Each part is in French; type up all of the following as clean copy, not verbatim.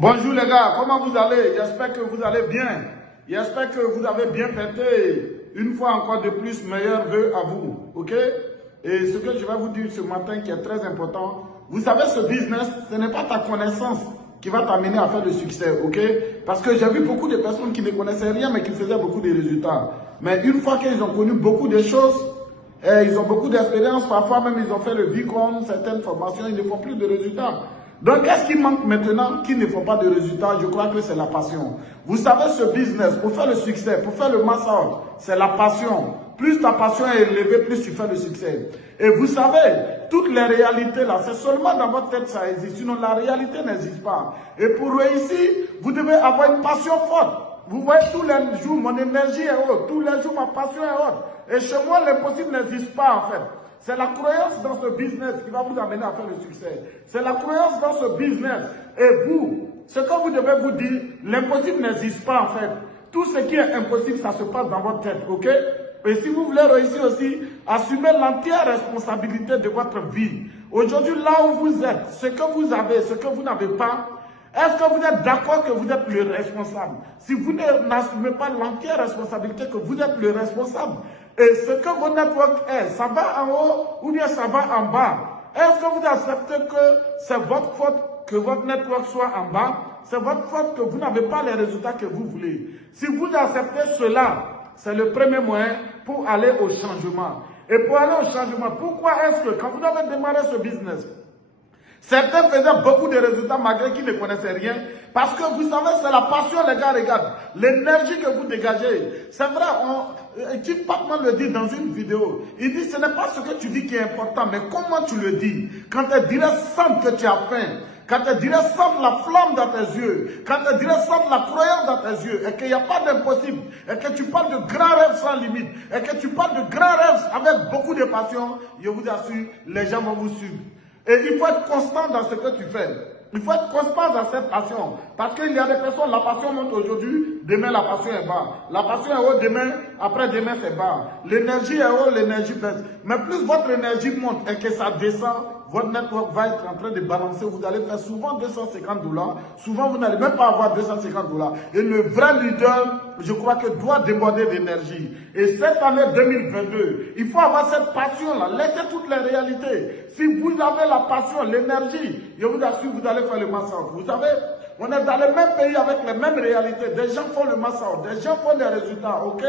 Bonjour les gars, comment vous allez? J'espère que vous allez bien. J'espère que vous avez bien fêté. Une fois encore de plus, meilleurs vœux à vous. Ok? Et ce que je vais vous dire ce matin qui est très important, vous savez, ce business, ce n'est pas ta connaissance qui va t'amener à faire le succès. Ok? Parce que j'ai vu beaucoup de personnes qui ne connaissaient rien mais qui faisaient beaucoup de résultats. Mais une fois qu'ils ont connu beaucoup de choses, ils ont beaucoup d'expérience, parfois même ils ont fait le Vicon, certaines formations, ils ne font plus de résultats. Donc, qu'est-ce qui manque maintenant qui ne font pas de résultats? Je crois que c'est la passion. Vous savez, ce business, pour faire le succès, pour faire le massage, c'est la passion. Plus ta passion est élevée, plus tu fais le succès. Et vous savez, toutes les réalités là, c'est seulement dans votre tête que ça existe. Sinon, la réalité n'existe pas. Et pour réussir, vous devez avoir une passion forte. Vous voyez, tous les jours, mon énergie est haute. Tous les jours, ma passion est haute. Et chez moi, l'impossible n'existe pas en fait. C'est la croyance dans ce business qui va vous amener à faire le succès. C'est la croyance dans ce business. Et vous, ce que vous devez vous dire, l'impossible n'existe pas en fait. Tout ce qui est impossible, ça se passe dans votre tête, ok? Et si vous voulez réussir aussi, assumez l'entière responsabilité de votre vie. Aujourd'hui, là où vous êtes, ce que vous avez, ce que vous n'avez pas, est-ce que vous êtes d'accord que vous êtes le responsable? Si vous n'assumez pas l'entière responsabilité que vous êtes le responsable, et ce que votre network est, ça va en haut ou bien ça va en bas? Est-ce que vous acceptez que c'est votre faute que votre network soit en bas? C'est votre faute que vous n'avez pas les résultats que vous voulez. Si vous acceptez cela, c'est le premier moyen pour aller au changement. Et pour aller au changement, pourquoi est-ce que quand vous avez démarré ce business, certains faisaient beaucoup de résultats malgré qu'ils ne connaissaient rien? Parce que vous savez, c'est la passion, les gars, regarde. L'énergie que vous dégagez. C'est vrai, Tim Pacman le dit dans une vidéo. Il dit, ce n'est pas ce que tu dis qui est important, mais comment tu le dis. Quand tu dirais sans que tu as faim, quand tu dirais sans la flamme dans tes yeux, quand tu dirais sans la croyance dans tes yeux, et qu'il n'y a pas d'impossible, et que tu parles de grands rêves sans limite, et que tu parles de grands rêves avec beaucoup de passion, je vous assure, les gens vont vous suivre. Et il faut être constant dans ce que tu fais. Il faut être constant dans cette passion. Parce qu'il y a des personnes, la passion monte aujourd'hui, demain la passion est bas. La passion est haute demain, après demain c'est bas. L'énergie est haute, l'énergie baisse. Mais plus votre énergie monte et que ça descend, votre network va être en train de balancer. Vous allez faire souvent $250. Souvent, vous n'allez même pas avoir $250. Et le vrai leader, je crois que doit déborder d'énergie. Et cette année 2022, il faut avoir cette passion-là. Laissez toutes les réalités. Si vous avez la passion, l'énergie, je vous assure, vous allez faire le massacre. Vous savez, on est dans les mêmes pays avec les mêmes réalités. Des gens font le massacre, des gens font des résultats, ok?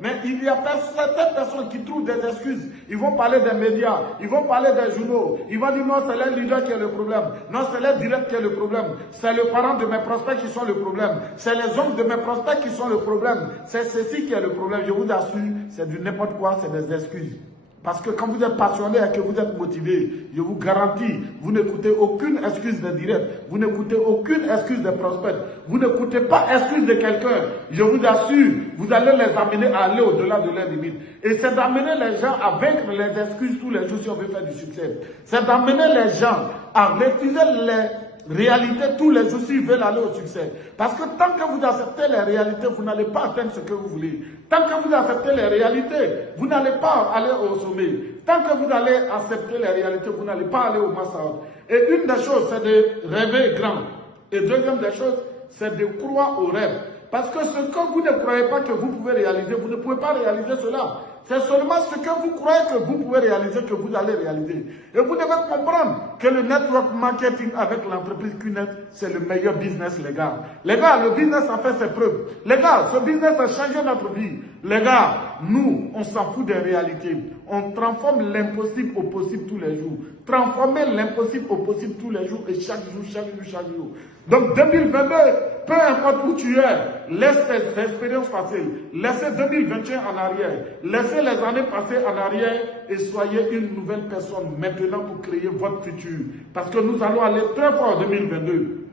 Mais il y a certaines personnes qui trouvent des excuses. Ils vont parler des médias, ils vont parler des journaux. Ils vont dire non, c'est les leaders qui est le problème. Non, c'est les directs qui est le problème. C'est les parents de mes prospects qui sont le problème. C'est les hommes de mes prospects qui sont le problème. C'est ceci qui est le problème. Je vous assure, c'est du n'importe quoi, c'est des excuses. Parce que quand vous êtes passionné et que vous êtes motivé, je vous garantis, vous n'écoutez aucune excuse des directs, vous n'écoutez aucune excuse des prospects, vous n'écoutez pas excuse de quelqu'un. Je vous assure, vous allez les amener à aller au-delà de leurs limites. Et c'est d'amener les gens à vaincre les excuses tous les jours si on veut faire du succès. C'est d'amener les gens à refuser les réalités tous les jours s'ils veulent aller au succès. Parce que tant que vous acceptez les réalités, vous n'allez pas atteindre ce que vous voulez. Tant que vous acceptez les réalités, vous n'allez pas aller au sommet. Tant que vous allez accepter les réalités, vous n'allez pas aller au massacre. Et une des choses, c'est de rêver grand. Et deuxième des choses, c'est de croire aux rêves. Parce que ce que vous ne croyez pas que vous pouvez réaliser, vous ne pouvez pas réaliser cela. C'est seulement ce que vous croyez que vous pouvez réaliser que vous allez réaliser. Et vous devez comprendre que le network marketing avec l'entreprise QNET, c'est le meilleur business, les gars. Les gars, le business a fait ses preuves. Les gars, ce business a changé notre vie. Les gars, nous, on s'en fout des réalités. On transforme l'impossible au possible tous les jours. Transformer l'impossible au possible tous les jours et chaque jour, chaque jour, chaque jour. Donc 2022, peu importe où tu es, laisse tes expériences passer. Laissez 2021 en arrière. Laissez les années passer en arrière et soyez une nouvelle personne maintenant pour créer votre futur. Parce que nous allons aller très fort en 2022.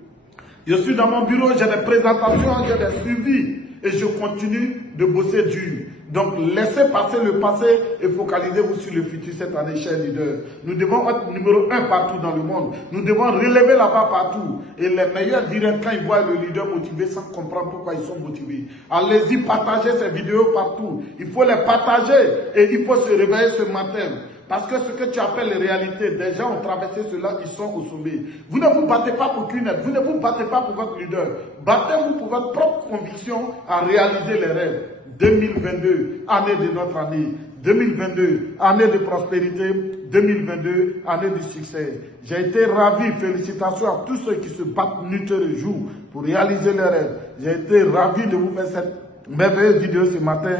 Je suis dans mon bureau, j'ai des présentations, j'ai des suivis et je continue de bosser dur. Donc, laissez passer le passé et focalisez-vous sur le futur cette année, chers leaders. Nous devons être numéro 1 partout dans le monde. Nous devons relever là-bas partout. Et les meilleurs directs, quand ils voient le leader motivé sans comprendre pourquoi ils sont motivés. Allez-y, partagez ces vidéos partout. Il faut les partager et il faut se réveiller ce matin. Parce que ce que tu appelles réalité, des gens ont traversé cela, ils sont au sommet. Vous ne vous battez pas pour qu'une aide, vous ne vous battez pas pour votre leader. Battez-vous pour votre propre conviction à réaliser les rêves. 2022, année de notre année. 2022, année de prospérité. 2022, année de succès. J'ai été ravi. Félicitations à tous ceux qui se battent nuit et jour pour réaliser leurs rêves. J'ai été ravi de vous faire cette merveilleuse vidéo ce matin.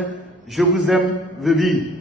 Je vous aime, Vivi.